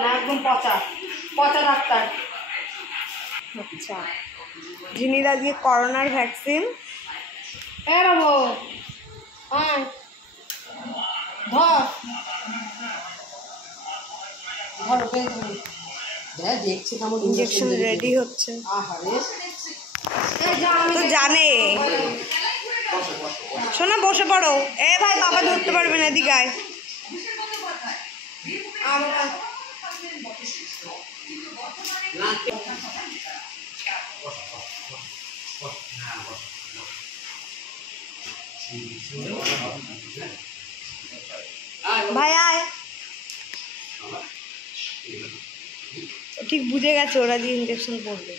না, একদম পচা পচা ডাক্তার। আচ্ছা, যিনি আজকে করোনার ভ্যাকসিন। বাবু হ্যাঁ ধর ধরো দেখছি কেমন ইঞ্জেকশন রেডি হচ্ছে। আহারে তো জানে। শোনা, বসে পড়ো। এ ভাই, বাবা ধরতে পারবে না, এদিকে আয়। ভাই আয়। ঠিক বুঝে গেছে ওরা যে ইঞ্জেকশন পড়বে।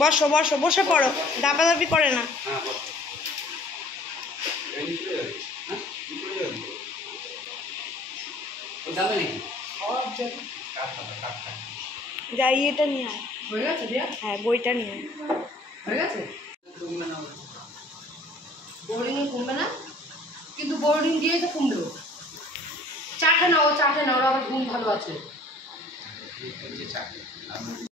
বসো বসো, বসে পড়ো, দাপাদাপি করে না। যাই, এটা নিয়ে আয়। হয়ে গেছে দিয়া? হ্যাঁ, বইটা নিয়ে আয়। হয়ে গেছে? বোর্ডিং কমবে না, কিন্তু বোর্ডিং দিয়েই তো কমবে। চাটে নাও, চাটে নাও, আবার ঘুম ভালো আছে।